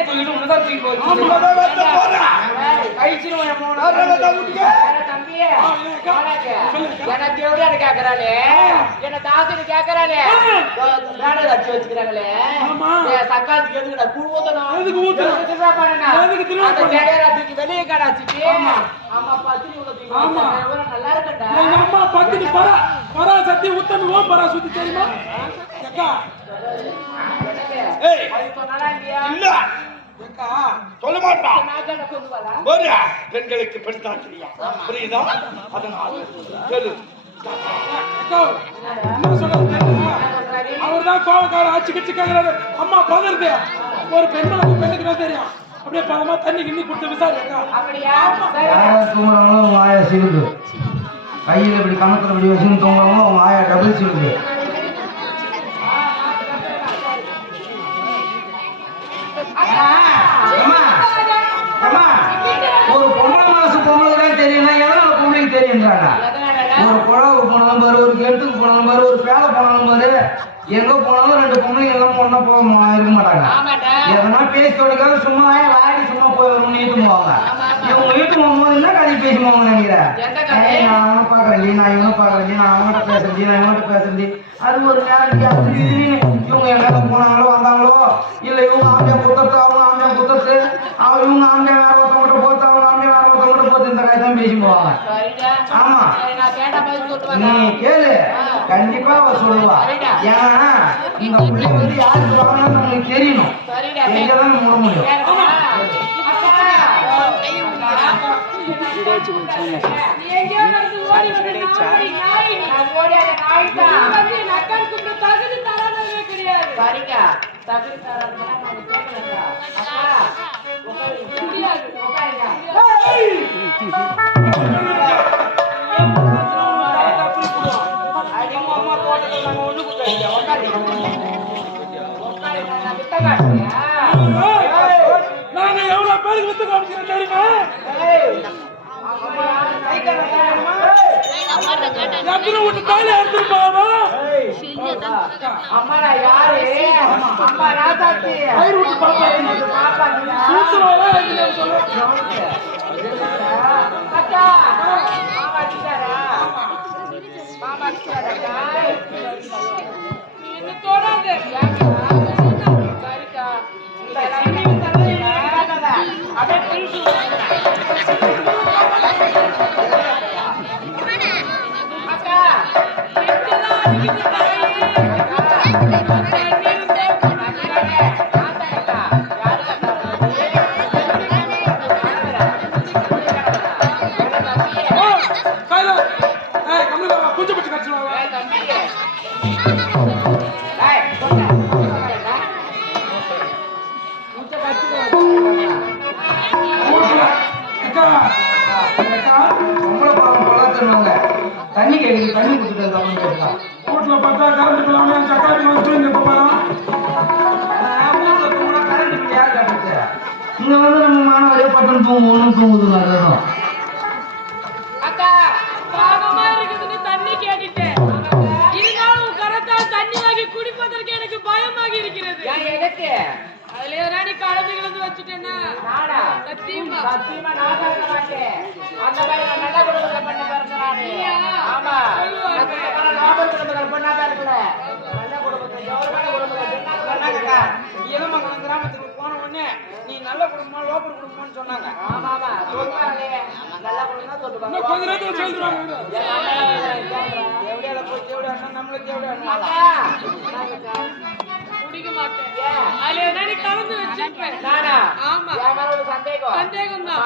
சிலையை தூக்கிட்டு தூக்கி. எனக்கு கேக்குறாளே. என்ன தாசுன்னு கேக்குறாளே. வேடர் அடிச்சு வச்சுக்கிறாங்களே. சக்காத்துக்கு எதுக்குடா குழு ஊத்தணும் எதுக்கு ஊத்தணும்? அந்த தூக்கி வெளியே கடாச்சிட்டு ஆமா. பத்தினி உள்ள ஆமா. வச்சா நல்லா இருக்கட்டா அம்மா பத்தினி பரா பரா சத்தி உத்தமி ஓம் பரா சுத்தி தெரியுமா? ஏய். இல்ல. சொல்ல மாட்டான் ஒரு பெண்களுக்கு பெண் தான் தெரியும் புரியுதா? அதனால் கேளு. அக்கா என்ன சொல்றது தெரியுமா அவர் தான் கோவக்கார ஆச்சு கிச்சு கேக்குறாரு. அம்மா பதறது. ஒரு பெண்ணுக்கு தான் தெரியும். அப்படியே பதமா தண்ணி கிண்ணி கொடுத்து விசாரி அக்கா? அப்படியா? சரி. யாரை தூங்குறாங்களோ அவங்க ஆயா சிலுக்கு கையில் இப்படி கணத்தில் இப்படி வச்சுன்னு தூங்குறாங்களோ அவங்க ஆயா டபுள் சிலுக்கு அம்மா அம்மா ஒரு பொம்பளை மனசு பொம்பளைக்கு தான் தெரியும்னா தெரியுன்றாங்க ஒரு குழாவுக்கு போனாலும் பாரு ஒரு கெட்டுக்கு போனாலும் பாரு ஒரு பேலை போனாலும் பாரு எங்க போனாலும் ரெண்டு பொம்பளைங்க எல்லாம் பொண்ணா போக இருக்க மாட்டாங்க. எதனா பேசி கொடுக்காத சும்மா ஆயா வாடி சும்மா போய் வரணும்னு ஈட்டு போவாங்க. இவங்க ஈட்டு போகும்போது என்ன கதை பேசி போவாங்க நினைக்கிறேன் நான் அவனை பாக்குறேன் நான் இவனை பாக்குறேன் நான் அவன்கிட்ட பேசுறேன் நான் இவன்கிட்ட பேசுறேன் அது ஒரு நேரம் அப்படி இவங்க எங்க போனாங்களோ வந்தாங்களோ இல்ல இவங்க ஆம்பியா குத்தத்து அவங்க ஆம்பியா குத்தத்து அவங்க இவங்க ஆம்பியா வேற ஒருத்தவங்கிட்ட போத்து அவங்க ஆம்பியா வேற ஒருத்தவங்கிட்ட போத்து இந்த கதை தான் பேசி போவாங்க சரிடா ஆமா. சரி நான் கேட்ட பதில் சொல்லிட்டு நீ கேளு. கண்டிப்பா அவ சொல்லுவா. ஏன்னா இந்த பிள்ளை வந்து யாருக்கு வாங்கினா உங்களுக்கு தெரியணும். தெரிஞ்சாதான் மூட முடியும். நீ எங்கேயோ நடந்து எத்தனை வீட்டு தாலி அறுத்துருப்பாவா அம்மா நான் யாரு? அம்மா ராசாத்தி பயிர் விட்டு பாப்பா பாப்பா நீ சூத்துருவாளா இல்லையா சொல்லு அக்கா மாமா அடிச்சாரா மாமா அடிச்சாரா என்ன தொடாத? தண்ணி குடிச்சிட்டு தப்பு கேட்கலாம் வீட்டுல பார்த்தா கரண்ட் அவனே சக்காத்தி வந்து தூங்கி கட்டுறது இங்க வந்து நம்ம மாணவரே பட்டன் தூங்கும் ஒன்றும் தூங்குதுங்க அதுதான் எனக்கு பயமாக இருக்கிறது. ஏன் எதுக்கு அதுல எதனா நீ கலந்து கலந்து வச்சுட்டேன்னா சத்தியமா? சத்தியமா நான் மாட்டேன் அந்த மாதிரி நல்ல குடும்பத்துல பண்ண? ஆமா. சொல்லுவாங்க. நான் சுத்தமான லாபர் குடும்பத்துல பண்ணா பிறக்கல நல்ல குடும்பத்துல கௌரவமான குடும்பத்துல சொன்னாங்கக்கா, சொன்னாங்க இளமங்கலம் கிராமத்துக்கு போன உடனே நீ நல்ல குடும்பமா லோப்பர் குடும்பம்னு சொன்னாங்க. ஆமா ஆமா. சொல்லுவாங்களே. நல்ல குடும்பம் சொல்லுவாங்க. கொஞ்ச நேரத்துல போய் தேவடியா குடிக்க மாட்டேன்? அதுல கலந்து வச்சிருப்பேன். சந்தேகம்? சந்தேகம் தான்